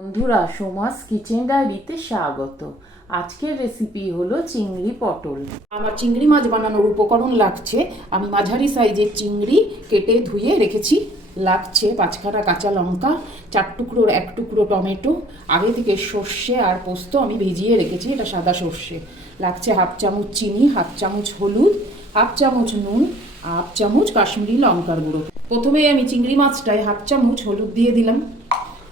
বন্ধুরা, সোমাস কিচেন ডায়েরিতে স্বাগত। আজকের রেসিপি হলো চিংড়ি পটল। আমার চিংড়ি মাছ বানানোর উপকরণ লাগছে, আমি মাঝারি সাইজের চিংড়ি কেটে ধুয়ে রেখেছি। লাগছে 5খানা কাঁচা লঙ্কা, 4 টুকরোর 1 টুকরো টমেটো, আগে থেকে সর্ষে আর পোস্ত আমি ভিজিয়ে রেখেছি, এটা সাদা সর্ষে। লাগছে 1/2 চামচ চিনি, 1/2 চামচ হলুদ, 1/2 চামচ নুন, 1/2 চামচ কাশ্মীরি লঙ্কার গুঁড়ো। প্রথমে আমি চিংড়ি মাছটায় 1/2 চামচ হলুদ দিয়ে দিলাম,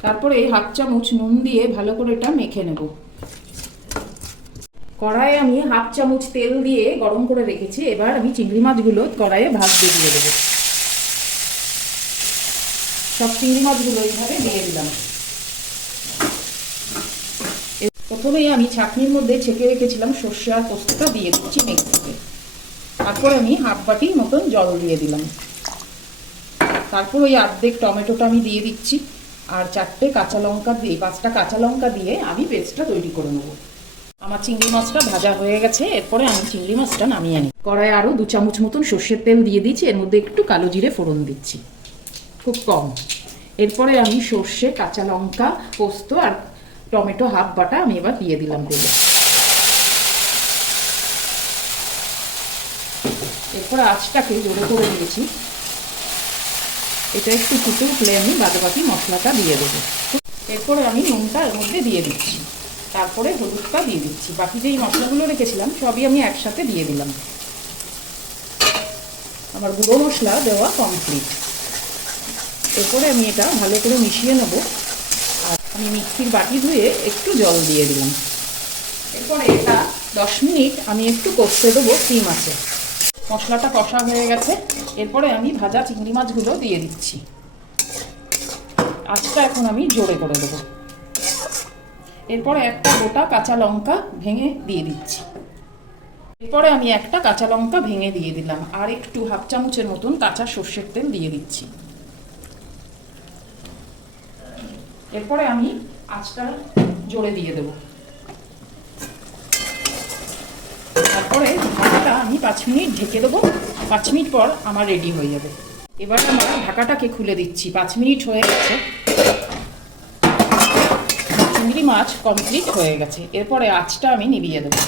তারপরে 1/2 চামচ নুন দিয়ে ভালো করে এটা মেখে নেব। কড়াইয়ে আমি 1/2 চামচ তেল দিয়ে গরম করে রেখেছি। এবার আমি চিংড়ি মাছগুলো কড়াইয়ে ভাজতে দিয়ে দেবো। সব চিংড়ি মাছগুলো এইভাবে দিয়ে দিলাম। প্রথমেই আমি ছাঁকনির মধ্যে ছেঁকে রেখেছিলাম সর্ষে আর পোস্তটা দিয়ে দিচ্ছি মেখে। তারপরে আমি 1/2 বাটির মতন জল দিয়ে দিলাম। তারপর ওই অর্ধেক টমেটোটা আমি দিয়ে দিচ্ছি, আর 4টে কাঁচা লঙ্কা দিয়ে 5টা কাঁচা লঙ্কা দিয়ে আমি পেস্টটা তৈরি করে নেবো। আমার চিংড়ি মাছটা ভাজা হয়ে গেছে। এরপরে আমি চিংড়ি মাছটা নামিয়ে নিই। কড়াইয়ে আরও 2 চামচ মতন সর্ষের তেল দিয়ে দিচ্ছি, এর মধ্যে একটু কালো জিরে ফোড়ন দিচ্ছি, খুব কম। এরপরে আমি সর্ষে, কাঁচা লঙ্কা, পোস্ত আর টমেটো 1/2 বাটা আমি এবার দিয়ে দিলাম তেলে। এরপর আঁচটাকে জোরে করে দিয়েছি, এটা একটু ফুটে উঠলে আমি বাদবাকি মশলাটা দিয়ে দেবো। এরপরে আমি নুনটা এর মধ্যে দিয়ে দিচ্ছি, তারপরে হলুদটা দিয়ে দিচ্ছি। বাকি যেই মশলাগুলো রেখেছিলাম সবই আমি একসাথে দিয়ে দিলাম। আমার গুঁড়ো মশলা দেওয়া কমপ্লিট। এরপরে আমি এটা ভালো করে মিশিয়ে নেব, আর আমি মিক্সির বাটি ধুয়ে একটু জল দিয়ে দিলাম। এরপরে এটা 10 মিনিট আমি একটু কষতে দেবো সিম আছে। মশলাটা কষা হয়ে গেছে। এরপরে আমি ভাজা চিংড়ি মাছগুলো দিয়ে দিচ্ছি। আঁচটা এখন আমি জোরে করে দেবো। এরপরে একটা গোটা কাঁচা লঙ্কা ভেঙে দিয়ে দিচ্ছি। এরপরে আমি একটা কাঁচা লঙ্কা ভেঙে দিয়ে দিলাম, আর একটু 1/2 চামচের মতন কাঁচা সর্ষের তেল দিয়ে দিচ্ছি। এরপরে আমি আঁচটা জোরে দিয়ে দেবো। তারপরে ঢাকাটা আমি 5 মিনিট ঢেকে দেবো। 5 মিনিট পর আমার রেডি হয়ে যাবে। এবার আমরা ঢাকাটাকে খুলে দিচ্ছি। 5 মিনিট হয়ে গেছে, চিংড়ি মাছ কমপ্লিট হয়ে গেছে। এরপরে আঁচটা আমি নিভিয়ে দেবো।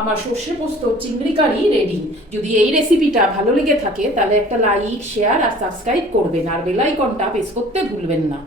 আমার সর্ষে পোস্ত চিংড়ি কারি রেডি। যদি এই রেসিপিটা ভালো লেগে থাকে তাহলে একটা লাইক, শেয়ার আর সাবস্ক্রাইব করবেন, আর বেল আইকনটা প্রেস করতে ভুলবেন না।